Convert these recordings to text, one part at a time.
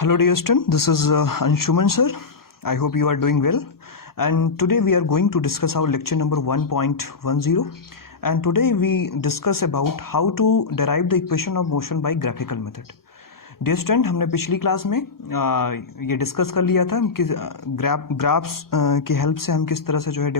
Hello dear student, this is Anshuman sir. I hope you are doing well, and today we are going to discuss our lecture number 1.10, and today we discuss about how to derive the equation of motion by graphical method. Dear student, हमने पिछली class में ये discuss कर लिया था कि graphs की help से हम किस तरह से जो है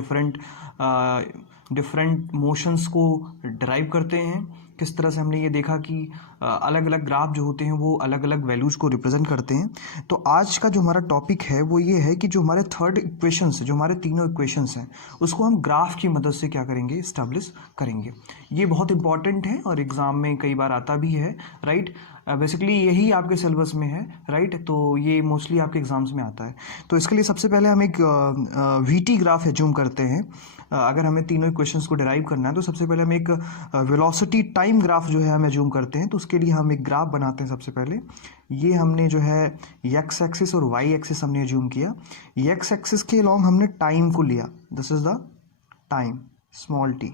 डिफरेंट मोशंस को ड्राइव करते हैं। किस तरह से हमने ये देखा कि अलग अलग ग्राफ जो होते हैं वो अलग अलग वैल्यूज़ को रिप्रेजेंट करते हैं। तो आज का जो हमारा टॉपिक है वो ये है कि जो हमारे थर्ड इक्वेशंस, जो हमारे तीनों इक्वेशंस हैं, उसको हम ग्राफ की मदद से क्या करेंगे, इस्टेब्लिश करेंगे। ये बहुत इंपॉर्टेंट है और एग्ज़ाम में कई बार आता भी है, राइट। बेसिकली यही आपके सिलेबस में है, राइट। तो ये मोस्टली आपके एग्जाम्स में आता है। तो इसके लिए सबसे पहले हम एक वीटी ग्राफ एज्यूम करते हैं। अगर हमें तीनों इक्वेशंस को डिराइव करना है तो सबसे पहले हम एक वेलोसिटी टाइम ग्राफ जो है हम एज्यूम करते हैं। तो उसके लिए हम एक ग्राफ बनाते हैं। सबसे पहले ये हमने जो है एक्स एक्सिस और वाई एक्सिस हमने एज्यूम किया। एक्स एक्सिस के अलॉन्ग हमने टाइम को लिया, this is the time, small T.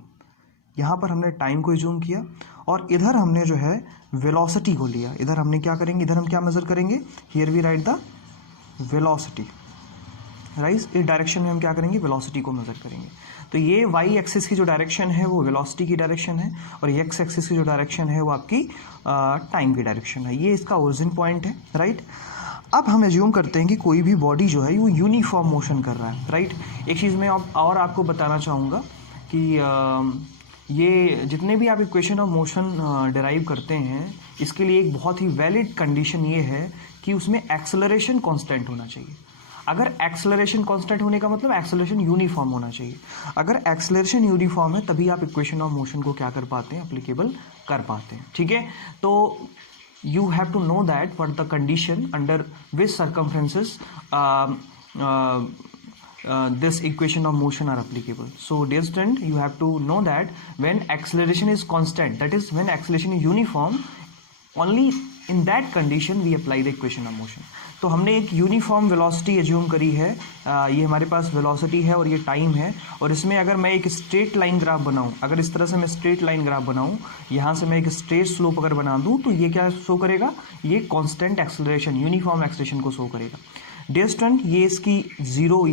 यहाँ पर हमने टाइम को एज्यूम किया और इधर हमने जो है वेलोसिटी को लिया। इधर हमने क्या करेंगे, इधर हम क्या मेजर करेंगे, here we write the velocity, right. इस डायरेक्शन में हम क्या करेंगे, वेलोसिटी को मेजर करेंगे। तो ये वाई एक्सिस की जो डायरेक्शन है वो वेलोसिटी की डायरेक्शन है और एक्स एक्सिस की जो डायरेक्शन है वो आपकी टाइम की डायरेक्शन है। ये इसका ओरिजिन पॉइंट है, राइट। अब हम एज्यूम करते हैं कि कोई भी बॉडी जो है वो यूनिफॉर्म मोशन कर रहा है, राइट। एक चीज़ मैं और आपको बताना चाहूँगा कि ये जितने भी आप इक्वेशन ऑफ मोशन डिराइव करते हैं, इसके लिए एक बहुत ही वैलिड कंडीशन ये है कि उसमें एक्सेलरेशन कांस्टेंट होना चाहिए। अगर एक्सेलरेशन कांस्टेंट होने का मतलब एक्सेलरेशन यूनिफॉर्म होना चाहिए। अगर एक्सेलरेशन यूनिफॉर्म है तभी आप इक्वेशन ऑफ मोशन को क्या कर पाते हैं, एप्लीकेबल कर पाते हैं, ठीक है। तो you have to know that what the condition under which circumferences this equation of motion are applicable. So dear student, you have to know that when acceleration is constant, that is when acceleration is uniform, only in that condition we apply the equation of motion. तो हमने एक uniform velocity assume करी है। ये हमारे पास velocity है और ये टाइम है, और इसमें अगर मैं एक स्ट्रेट लाइन ग्राफ बनाऊं, अगर इस तरह से मैं स्ट्रेट लाइन ग्राफ बनाऊं, यहाँ से मैं एक स्ट्रेट स्लोप अगर बना दूं, तो ये क्या शो करेगा, ये कांस्टेंट एक्सेलरेशन, यूनिफॉर्म एक्सेलरेशन को शो करेगा। डियर स्टूडेंट, ये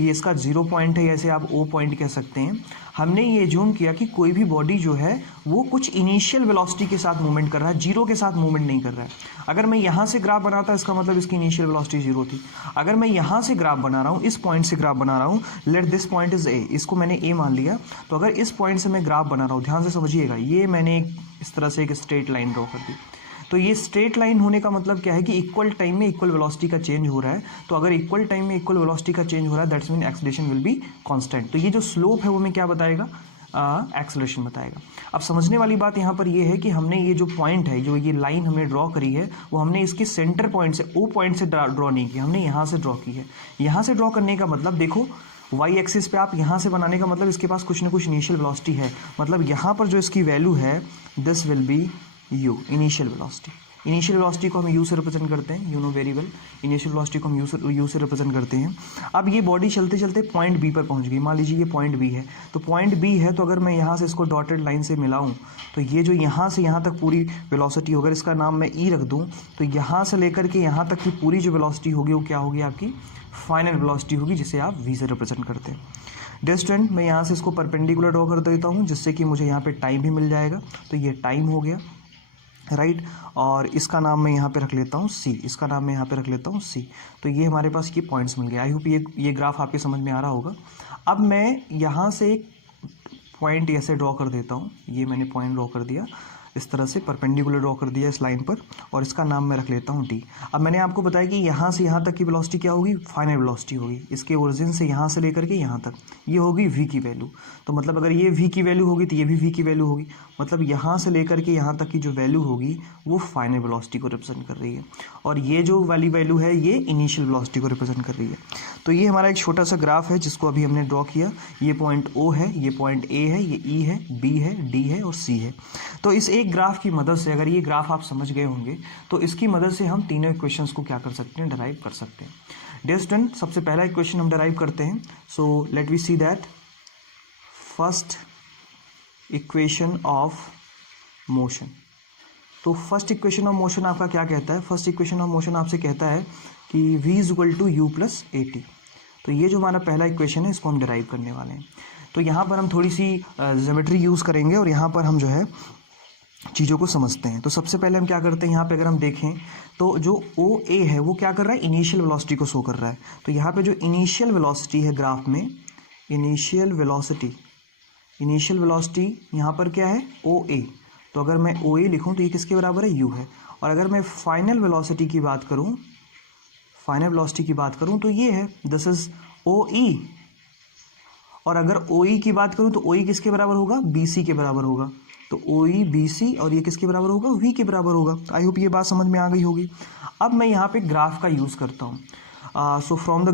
इसका जीरो पॉइंट है, ऐसे आप ओ पॉइंट कह सकते हैं। हमने ये एज्यूम किया कि कोई भी बॉडी जो है वो कुछ इनिशियल वेलोसिटी के साथ मूवमेंट कर रहा है, जीरो के साथ मूवमेंट नहीं कर रहा है। अगर मैं यहाँ से ग्राफ बनाता, इसका मतलब इसकी इनिशियल वेलोसिटी जीरो थी। अगर मैं यहाँ से ग्राफ बना रहा हूँ, इस पॉइंट से ग्राफ बना रहा हूँ, let this point is a, इसको मैंने ए मान लिया। तो अगर इस पॉइंट से मैं ग्राफ बना रहा हूँ, ध्यान से समझिएगा, ये मैंने इस तरह से एक स्ट्रेट लाइन ड्रॉ कर दी। तो ये स्ट्रेट लाइन होने का मतलब क्या है कि इक्वल टाइम में इक्वल वेलोसिटी का चेंज हो रहा है। तो अगर इक्वल टाइम में इक्वल वेलोसिटी का चेंज हो रहा है, that's mean acceleration will be constant. तो ये जो स्लोप है वो हमें क्या बताएगा, एक्सेलरेशन बताएगा। अब समझने वाली बात यहाँ पर ये है कि हमने ये जो पॉइंट है, जो ये लाइन हमने ड्रॉ करी है, वो हमने इसके सेंटर पॉइंट से, ओ पॉइंट से ड्रॉ नहीं की, हमने यहाँ से ड्रॉ की है। यहाँ से ड्रॉ करने का मतलब देखो, वाई एक्सिस पे आप यहाँ से बनाने का मतलब इसके पास कुछ ना कुछ इनिशियल वेलोसिटी है। मतलब यहाँ पर जो इसकी वैल्यू है, this will B you, initial velocity. Initial velocity को हम यू से रिप्रेजेंट करते हैं, you know very well. Initial velocity को हम यू से रिप्रेजेंट करते हैं। अब ये बॉडी चलते चलते पॉइंट बी पर पहुंच गई। मान लीजिए ये पॉइंट बी है, तो पॉइंट बी है, तो अगर मैं यहाँ से इसको डॉटेड लाइन से मिलाऊं, तो ये जो यहाँ से यहाँ तक पूरी वेलोसिटी, अगर इसका नाम मैं ई रख दूँ, तो यहाँ से लेकर के यहाँ तक की पूरी जो वेलोसिटी होगी वो क्या होगी, आपकी फाइनल वेलोसिटी होगी, जिसे आप वी से रिप्रेजेंट करते हैं। डियर स्टूडेंट, मैं यहाँ से इसको परपेंडिकुलर ड्रॉ कर देता हूँ, जिससे कि मुझे यहाँ पे टाइम भी मिल जाएगा। तो ये टाइम हो गया, राइट। और इसका नाम मैं यहाँ पे रख लेता हूँ सी, इसका नाम मैं यहाँ पे रख लेता हूँ सी। तो ये हमारे पास ये पॉइंट्स मिल गए। आई होप ये ग्राफ आपके समझ में आ रहा होगा। अब मैं यहाँ से एक पॉइंट ऐसे ड्रॉ कर देता हूँ। ये मैंने पॉइंट ड्रॉ कर दिया, इस तरह से परपेंडिकुलर ड्रॉ कर दिया इस लाइन पर, और इसका नाम मैं रख लेता हूँ डी। अब मैंने आपको बताया कि यहाँ से यहाँ तक की वेलोसिटी क्या होगी, फाइनल वेलोसिटी होगी। इसके ओरिजिन से यहाँ से लेकर के यहाँ तक ये होगी वी की वैल्यू। तो मतलब अगर ये वी की वैल्यू होगी तो ये भी वी की वैल्यू होगी। मतलब यहाँ से लेकर के यहाँ तक की जो वैल्यू होगी वो फाइनल वेलोसिटी को रिप्रेजेंट कर रही है, और ये जो वाली वैल्यू है ये इनिशियल वेलोसिटी को रिप्रेजेंट कर रही है। तो ये हमारा एक छोटा सा ग्राफ है जिसको अभी हमने ड्रॉ किया। ये पॉइंट ओ है, ये पॉइंट ए है, ये ई है, बी है, डी है और सी है। तो इस एक ग्राफ की मदद से, अगर ये ग्राफ आप समझ गए होंगे, तो इसकी मदद से हम तीनों इक्वेशंस को क्या कर सकते हैं, डिराइव कर सकते हैं। डियर स्टूडेंट, सबसे पहला इक्वेशन हम डिराइव करते हैं। So let we see that first equation of motion. तो फर्स्ट इक्वेशन ऑफ मोशन आपका क्या कहता है, फर्स्ट इक्वेशन ऑफ मोशन आपसे कहता है कि v is equal to u plus a t. तो ये जो हमारा पहला इक्वेशन है इसको हम डिराइव करने वाले हैं। तो यहाँ पर हम थोड़ी सी ज्योमेट्री यूज़ करेंगे और यहाँ पर हम जो है चीज़ों को समझते हैं। तो सबसे पहले हम क्या करते हैं, यहाँ पे अगर हम देखें तो जो ओ ए है वो क्या कर रहा है, इनिशियल वेलोसिटी को शो कर रहा है। तो यहाँ पे जो इनिशियल वेलोसिटी है ग्राफ में, इनिशियल वेलोसिटी यहाँ पर क्या है, ओ ए। तो अगर मैं ओ ए लिखूँ तो ये किसके बराबर है, यू है। और अगर मैं फाइनल वेलोसिटी की बात करूँ, तो ये है, दिस इज ओ ई। और अगर ओ ई की बात करूँ तो ओ ई किसके बराबर होगा, बी सी के बराबर होगा। तो ओ ई बी सी, और ये किसके बराबर होगा, वी के बराबर होगा। आई होप ये बात समझ में आ गई होगी। अब मैं यहाँ पे ग्राफ का यूज़ करता हूँ। सो फ्रॉम द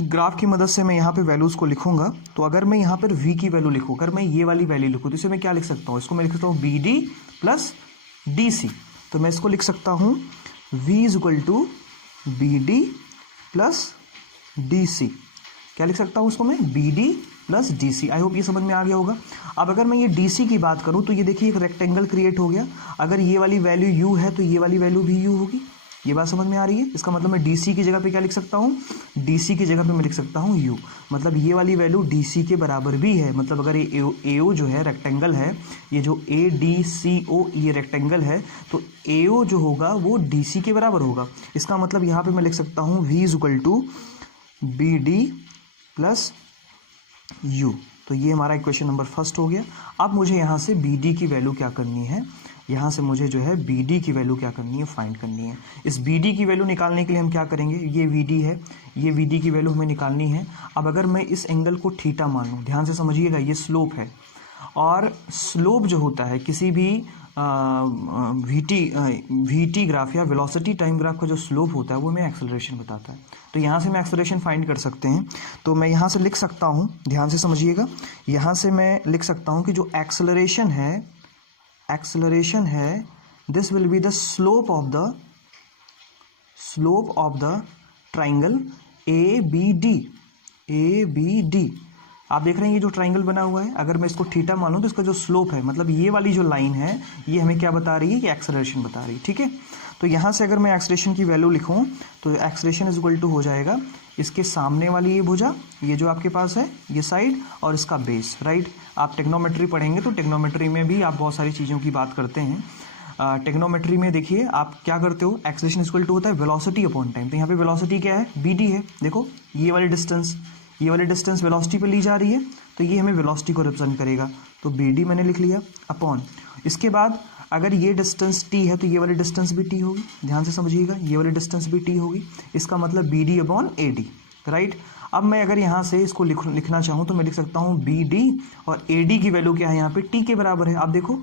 ग्राफ की मदद से मैं यहाँ पे वैल्यूज़ को लिखूंगा। तो अगर मैं यहाँ पर v की वैल्यू लिखूँ, अगर मैं ये वाली वैल्यू लिखूँ तो इसे मैं क्या लिख सकता हूँ, इसको मैं लिख सकता हूँ B D plus D C. तो मैं इसको लिख सकता हूँ v is equal to B D plus D C. क्या लिख सकता हूँ उसको मैं, B D plus D C. I hope ये समझ में आ गया होगा। अब अगर मैं ये डी सी की बात करूँ तो ये देखिए एक रेक्टेंगल क्रिएट हो गया। अगर ये वाली वैल्यू यू है तो ये वाली वैल्यू भी यू होगी। ये बात समझ में आ रही है। इसका मतलब मैं डी सी की जगह पे क्या लिख सकता हूँ, डी सी की जगह पे मैं लिख सकता हूँ यू। मतलब ये वाली वैल्यू डी सी के बराबर भी है। मतलब अगर ये ए ओ जो है रेक्टेंगल है, ये जो ए डी सी ओ ये रेक्टेंगल है, तो ए ओ जो होगा वो डी सी के बराबर होगा। इसका मतलब यहाँ पे मैं लिख सकता हूँ v is equal to B D plus u. तो ये हमारा इक्वेशन नंबर फर्स्ट हो गया। अब मुझे यहाँ से बी डी की वैल्यू क्या करनी है, यहाँ से मुझे जो है बी डी की वैल्यू क्या करनी है, फाइंड करनी है। इस बी डी की वैल्यू निकालने के लिए हम क्या करेंगे, ये वी डी है, ये वी डी की वैल्यू हमें निकालनी है। अब अगर मैं इस एंगल को थीटा मान लूँ, ध्यान से समझिएगा, ये स्लोप है। और स्लोप जो होता है किसी भी वीटी ग्राफ या वेलोसिटी टाइम ग्राफ का जो स्लोप होता है वो हमें एक्सेलरेशन बताता है। तो यहाँ से हम एक्सेलरेशन फाइंड कर सकते हैं। तो मैं यहाँ से लिख सकता हूँ, ध्यान से समझिएगा, यहाँ से मैं लिख सकता हूँ कि जो एक्सेलरेशन है this will be the slope of the triangle A B D. आप देख रहे हैं ये जो ट्राइंगल बना हुआ है, अगर मैं इसको थीटा मानूं तो इसका जो स्लोप है, मतलब ये वाली जो लाइन है, ये हमें क्या बता रही है, कि एक्सेलरेशन बता रही है। ठीक है। तो यहाँ से अगर मैं एक्सेलरेशन की वैल्यू लिखूँ तो एक्सेलरेशन इज इक्वल टू हो जाएगा इसके सामने वाली ये भुजा, ये जो आपके पास है ये साइड, और इसका बेस, राइट। आप टेक्नोमेट्री पढ़ेंगे तो टेक्नोमेट्री में भी आप बहुत सारी चीज़ों की बात करते हैं। टेक्नोमेट्री में देखिए आप क्या करते हो, एक्सेलरेशन इज इक्वल टू होता है वेलोसिटी अपॉन टाइम। तो यहाँ पे वेलोसिटी क्या है, बी डी है। देखो ये वाली डिस्टेंस वेलोसिटी पे ली जा रही है, तो ये हमें वेलोसिटी को रिप्रेजेंट करेगा। तो बी डी मैंने लिख लिया अपॉन, इसके बाद अगर ये डिस्टेंस टी है तो ये वाली डिस्टेंस भी टी होगी। ध्यान से समझिएगा, ये वाली डिस्टेंस भी टी होगी। इसका मतलब B D upon A D, right. अब मैं अगर यहाँ से इसको लिखना चाहूँ तो मैं लिख सकता हूँ बी डी, और ए डी की वैल्यू क्या है यहाँ पे, टी के बराबर है। आप देखो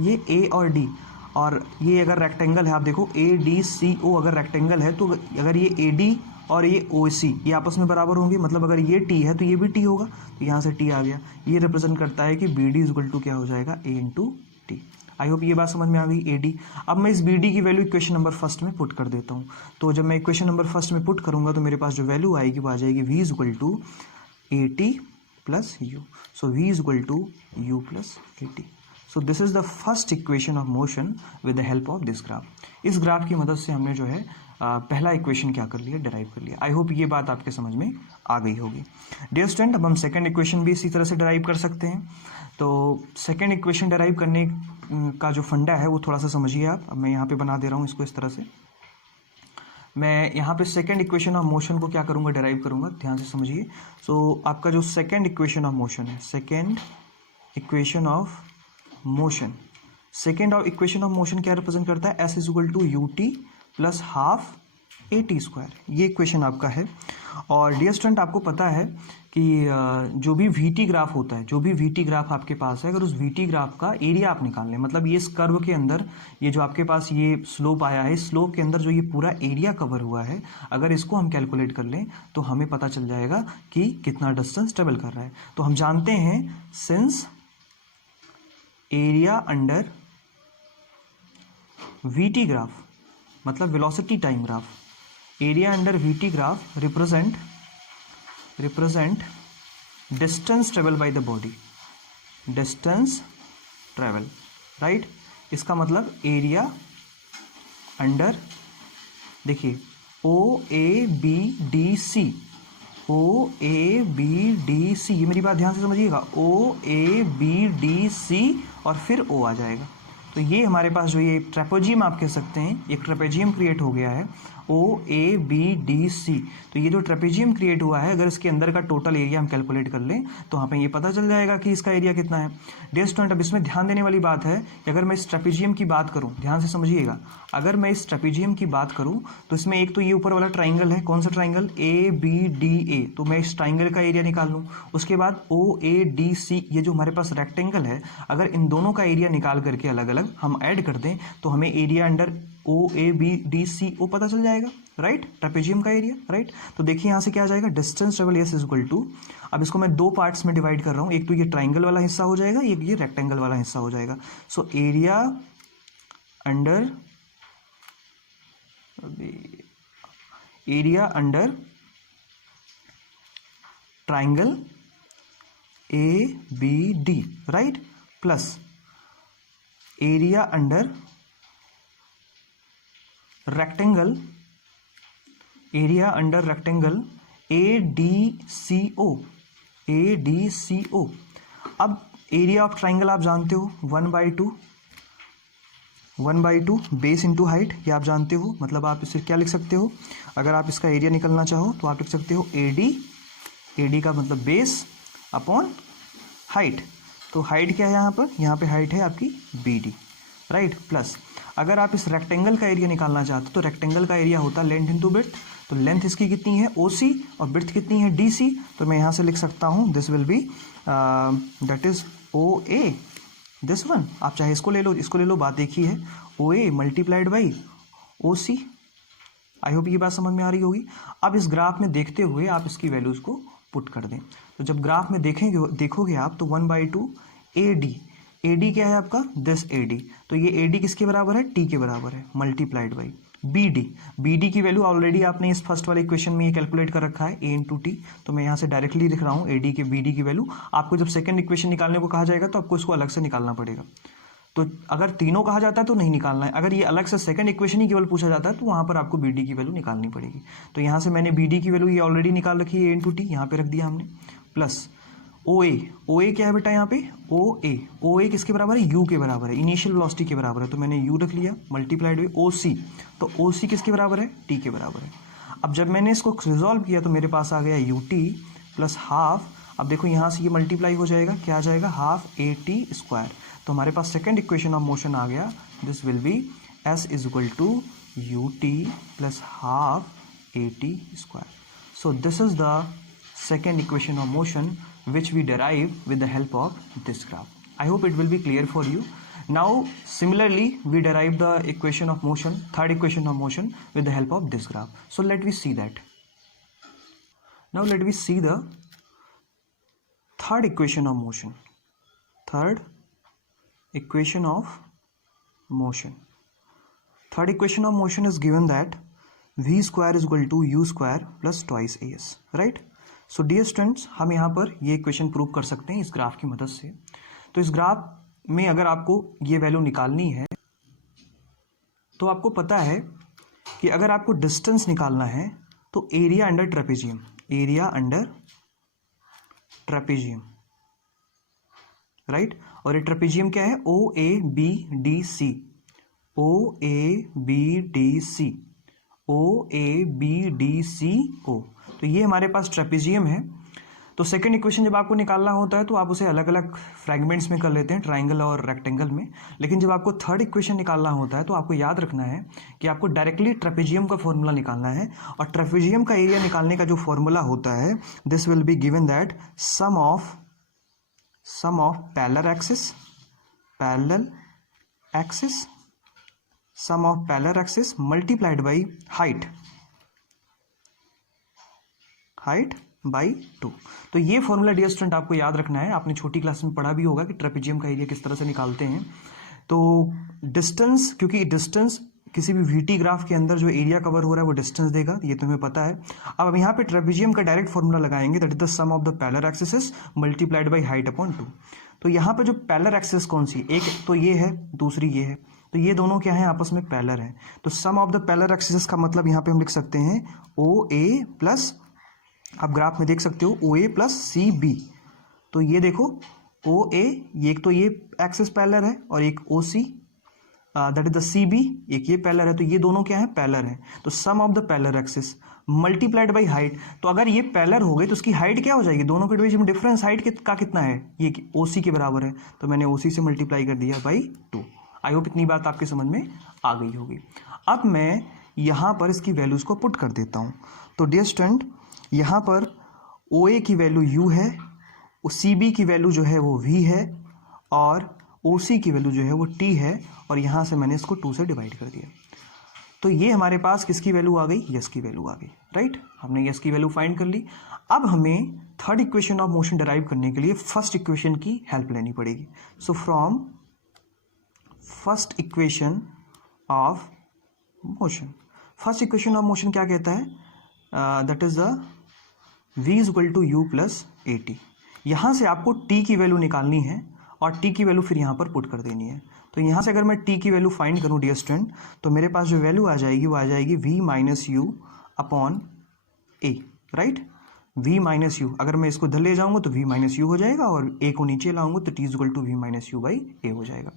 ये ए और डी, और ये अगर रेक्टेंगल है, आप देखो ए डी सी ओ अगर रेक्टेंगल है, तो अगर ये ए डी और ये ओ सी ये आपस में बराबर होंगे, मतलब अगर ये टी है तो ये भी टी होगा। तो यहाँ से टी आ गया। ये रिप्रेजेंट करता है कि B D is equal to क्या हो जाएगा, a into t. I hope ये बात समझ में आ गई, ए डी। अब मैं इस बी डी की वैल्यू इक्वेशन नंबर फर्स्ट में पुट कर देता हूँ। तो जब मैं इक्वेशन नंबर फर्स्ट में पुट करूँगा तो मेरे पास जो वैल्यू आएगी वो आ जाएगी v is equal to a t plus u. So v is equal to u plus a t. So this is the first equation of motion with the help of this graph. इस graph की मदद से हमने जो है पहला equation क्या कर लिया, डिराइव कर लिया। आई होप ये बात आपके समझ में आ गई होगी। डियर स्टूडेंट, अब हम सेकंड इक्वेशन भी इसी तरह से डिराइव कर सकते हैं। तो सेकंड इक्वेशन डिराइव करने का जो फंडा है वो थोड़ा सा समझिए आप। अब मैं यहाँ पे बना दे रहा हूँ इसको इस तरह से। मैं यहाँ पे सेकंड इक्वेशन ऑफ मोशन को क्या करूँगा, डिराइव करूँगा। ध्यान से समझिए। सो आपका जो सेकंड इक्वेशन ऑफ मोशन है, सेकंड इक्वेशन ऑफ मोशन क्या रिप्रेजेंट करता है, s is equal to u t plus half a t square. ये इक्वेशन आपका है। और डियर स्टूडेंट, आपको पता है कि जो भी वीटी ग्राफ होता है, जो भी वीटी ग्राफ आपके पास है, अगर उस वीटी ग्राफ का एरिया आप निकाल लें, मतलब ये इस कर्व के अंदर ये जो आपके पास ये स्लोप आया है, इस स्लोप के अंदर जो ये पूरा एरिया कवर हुआ है, अगर इसको हम कैलकुलेट कर लें तो हमें पता चल जाएगा कि कितना डिस्टेंस ट्रेवल कर रहा है। तो हम जानते हैं since area under VT graph, मतलब velocity time graph, area under VT graph represent distance travel by the body, distance travel, right. इसका मतलब एरिया अंडर, देखिए O A B D C, O A B D C, ये मेरी बात ध्यान से समझिएगा, ओ ए बी डी सी और फिर ओ आ जाएगा। तो ये हमारे पास जो ये ट्रेपेजियम आप कह सकते हैं, एक ट्रेपेजियम क्रिएट हो गया है, O A B D C. तो ये जो ट्रेपेजियम क्रिएट हुआ है, अगर इसके अंदर का टोटल एरिया हम कैलकुलेट कर लें तो वहाँ पे ये पता चल जाएगा कि इसका एरिया कितना है। डियर स्टूडेंट, अब इसमें ध्यान देने वाली बात है कि अगर मैं इस ट्रेपेजियम की बात करूँ, ध्यान से समझिएगा, अगर मैं इस ट्रेपेजियम की बात करूँ तो इसमें एक तो ये ऊपर वाला ट्राइंगल है, कौन सा triangle, A B D A, तो मैं इस ट्राइंगल का एरिया निकाल लूँ। उसके बाद ओ ए डी सी, ये जो हमारे पास रेक्टेंगल है, अगर इन दोनों का एरिया निकाल करके अलग अलग हम ऐड कर दें तो हमें area under O A B D C O पता चल जाएगा, राइट, ट्रेपेजियम का एरिया, राइट। तो देखिए यहाँ से क्या आ जाएगा, distance travel S is equal to, अब इसको मैं दो पार्ट्स में डिवाइड कर रहा हूँ, एक तो ये ट्राइंगल वाला हिस्सा हो जाएगा, एक ये रेक्टेंगल वाला हिस्सा हो जाएगा। So area under triangle A B D, right, plus area under rectangle, area under rectangle A D C O, A D C O. अब एरिया ऑफ ट्राइंगल आप जानते हो 1/2, 1/2 बेस इंटू हाइट, ये आप जानते हो, मतलब आप इसे क्या लिख सकते हो, अगर आप इसका एरिया निकलना चाहो तो आप लिख सकते हो ए डी का मतलब बेस अपॉन हाइट। तो हाइट क्या है यहाँ पे हाइट है आपकी बी डी, राइट, प्लस अगर आप इस रेक्टेंगल का एरिया निकालना चाहते हो तो रेक्टेंगल का एरिया होता है लेंथ इंटू ब्रेड्थ, तो लेंथ इसकी कितनी है ओ सी और ब्रेड्थ कितनी है डी सी, तो मैं यहाँ से लिख सकता हूँ this will be that is O A, this one, आप चाहे इसको ले लो, बात एक ही है, O A multiplied by O C. I hope ये बात समझ में आ रही होगी। अब इस ग्राफ में देखते हुए आप इसकी वैल्यूज़ को पुट कर दें, तो जब ग्राफ में देखोगे आप तो 1/2 ए डी क्या है आपका, दिस ए डी, तो ये ए डी किसके बराबर है, टी के बराबर है, मल्टीप्लाइड बाई बी डी की वैल्यू ऑलरेडी आपने इस फर्स्ट वाले इक्वेशन में ये कैलकुलेट कर रखा है, ए इंटू टी, तो मैं यहाँ से डायरेक्टली लिख रहा हूँ ए डी के बी डी की वैल्यू। आपको जब सेकंड इक्वेशन निकालने को कहा जाएगा तो आपको इसको अलग से निकालना पड़ेगा, तो अगर तीनों कहा जाता है तो नहीं निकालना है, अगर ये अलग से सेकंड इक्वेशन ही केवल पूछा जाता है तो वहाँ पर आपको बी डी की वैल्यू निकालनी पड़ेगी। तो यहाँ से मैंने बी डी की वैल्यू ये ऑलरेडी निकाल रखी है, ए इंटू टी यहाँ पे रख दिया हमने, प्लस ओ ए क्या है बेटा यहाँ पे, ओ ए किसके बराबर है, यू के बराबर है, इनिशियल वेलोसिटी के बराबर है, तो मैंने यू रख लिया, मल्टीप्लाइड बाई ओ सी, तो ओ सी किसके बराबर है, टी के बराबर है। अब जब मैंने इसको रिजॉल्व किया तो मेरे पास आ गया यू टी प्लस हाफ, अब देखो यहाँ से ये मल्टीप्लाई हो जाएगा, क्या आ जाएगा, हाफ ए टी स्क्वायर, तो हमारे पास सेकेंड इक्वेशन ऑफ मोशन आ गया, this will be s is equal to u t plus half a t square. So this is the second equation of motion which we derive with the help of this graph. I hope it will be clear for you. Now similarly we derive the equation of motion, third equation of motion with the help of this graph. So let me see that. Now let me see the third equation of motion. Third equation of motion. Third equation of motion is given that v square is equal to u square plus twice as, right? So dear students, हम यहाँ पर ये equation prove कर सकते हैं इस graph की मदद से। तो इस ग्राफ में अगर आपको ये वैल्यू निकालनी है तो आपको पता है कि अगर आपको डिस्टेंस निकालना है तो area under trapezium, area under trapezium, right, और ये ट्रेपेजियम क्या है, O A B D C, O A B D C, O A B D C O, तो ये हमारे पास ट्रेपेजियम है। तो सेकंड इक्वेशन जब आपको निकालना होता है तो आप उसे अलग अलग फ्रैगमेंट्स में कर लेते हैं, ट्राइंगल और रेक्टेंगल में, लेकिन जब आपको थर्ड इक्वेशन निकालना होता है तो आपको याद रखना है कि आपको डायरेक्टली ट्रेपेजियम का फॉर्मूला निकालना है, और ट्रेपेजियम का एरिया निकालने का जो फॉर्मूला होता है, this will be given that sum of parallel axis multiplied by height by 2। तो ये फॉर्मूला डियर स्टूडेंट आपको याद रखना है, आपने छोटी क्लास में पढ़ा भी होगा कि ट्रेपेजियम का एरिया किस तरह से निकालते हैं। तो डिस्टेंस, क्योंकि डिस्टेंस किसी भी वीटी ग्राफ के अंदर जो एरिया कवर हो रहा है वो डिस्टेंस देगा, ये तुम्हें पता है। अब यहाँ पे ट्रेपेजियम का डायरेक्ट फॉर्मूला लगाएंगे, that is the sum of the parallel axis multiplied by height upon 2। तो यहाँ पे जो पैरेलल एक्सिस कौन सी, एक तो ये है, दूसरी ये है, तो ये दोनों क्या है, आपस में पैरेलल है। तो sum of the parallel axis का मतलब यहाँ पे हम लिख सकते हैं ओ ए प्लस, आप ग्राफ में देख सकते हो ओ ए प्लस सी बी। तो ये देखो ओ ए, ये एक तो ये एक्सिस पैरेलल है और एक O C that is the C B, एक ये पैरेलल है। तो ये दोनों क्या है, पैरेलल है। तो sum of the parallel axis multiplied by height, तो अगर ये पैरेलल हो गई तो उसकी हाइट क्या हो जाएगी, दोनों के बीच में डिफरेंस हाइट का कितना है, ये ओ सी के बराबर है, तो मैंने ओ सी से मल्टीप्लाई कर दिया बाई 2। आई होप इतनी बात आपके समझ में आ गई होगी। अब मैं यहाँ पर इसकी वैल्यूज को पुट कर देता हूँ। तो डियर स्टूडेंट, यहाँ पर ओ ए की वैल्यू यू है, सी बी की वैल्यू जो है वो वी है, और ओ सी की वैल्यू जो है वो टी है, और यहाँ से मैंने इसको 2 से डिवाइड कर दिया। तो ये हमारे पास किसकी वैल्यू आ गई, यस की वैल्यू आ गई, राइट। हमने यस की वैल्यू फाइंड कर ली। अब हमें third equation of motion derive करने के लिए फर्स्ट इक्वेशन की हेल्प लेनी पड़ेगी। So from first equation of motion, first equation of motion क्या कहता है, that is the v is equal to u plus a t. यहाँ से आपको t की वैल्यू निकालनी है और t की वैल्यू फिर यहाँ पर पुट कर देनी है। तो यहाँ से अगर मैं t की वैल्यू फाइंड करूँ डियर स्टूडेंट, तो मेरे पास जो वैल्यू आ जाएगी वो आ जाएगी v minus you upon A, right. v minus you, अगर मैं इसको इधर ले जाऊँगा तो v माइनस यू हो जाएगा, और a को नीचे लाऊंगा तो t is equal to V minus U by A हो जाएगा।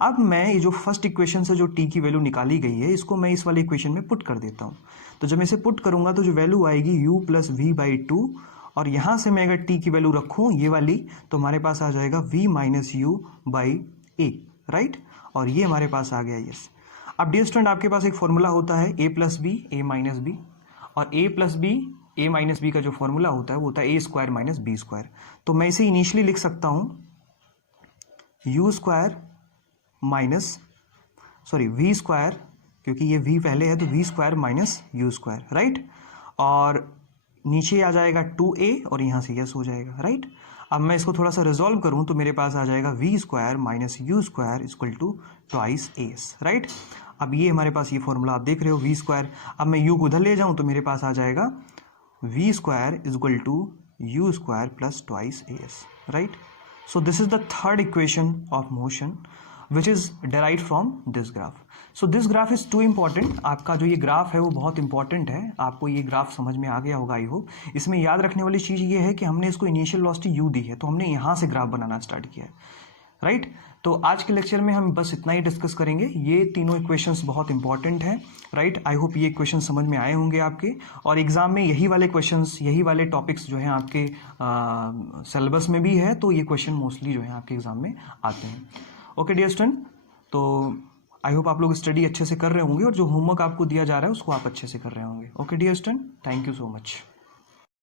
अब मैं ये जो फर्स्ट इक्वेशन से जो t की वैल्यू निकाली गई है, इसको मैं इस वाले इक्वेशन में पुट कर देता हूँ। तो जब मैं इसे पुट करूँगा तो जो वैल्यू आएगी u प्लस वी बाई 2, और यहाँ से मैं अगर t की वैल्यू रखूँ ये वाली, तो हमारे पास आ जाएगा v minus U by A, right. और ये हमारे पास आ गया यस। अब डियर स्टूडेंट, आपके पास एक फॉर्मूला होता है a plus b a minus b, और a plus b a minus b का जो फॉर्मूला होता है वो होता है a square minus b square. तो मैं इसे इनिशियली लिख सकता हूँ u square minus, sorry v square, क्योंकि ये v पहले है तो v square minus u square, right. और नीचे आ जाएगा 2a और यहाँ से यस हो जाएगा, राइट। अब मैं इसको थोड़ा सा रिजॉल्व करूँ तो मेरे पास आ जाएगा v square minus u square equal to twice s, right. अब ये हमारे पास ये फॉर्मूला आप देख रहे हो v स्क्वायर। अब मैं u को उधर ले जाऊँ तो मेरे पास आ जाएगा v square equal to u square plus twice s, right. So this is the third equation of motion which is derived from this graph. So this graph is too important. आपका जो ये ग्राफ है वो बहुत important है, आपको ये graph समझ में आ गया होगा आई होप। इसमें याद रखने वाली चीज़ ये है कि हमने इसको इनिशियल वेलोसिटी u दी है, तो हमने यहाँ से ग्राफ बनाना स्टार्ट किया है, राइट। तो आज के लेक्चर में हम बस इतना ही डिस्कस करेंगे। ये तीनों इक्वेशंस बहुत इंपॉर्टेंट हैं, राइट। आई होप ये इक्वेशन समझ में आए होंगे आपके, और एग्जाम में यही वाले क्वेश्चंस, यही वाले टॉपिक्स जो हैं आपके सिलेबस में भी है, तो ये क्वेश्चन मोस्टली जो है आपके एग्जाम में आते हैं। ओके डियर स्टूडेंट, तो आई होप आप लोग स्टडी अच्छे से कर रहे होंगे और जो होमवर्क आपको दिया जा रहा है उसको आप अच्छे से कर रहे होंगे। Okay dear student, thank you so much.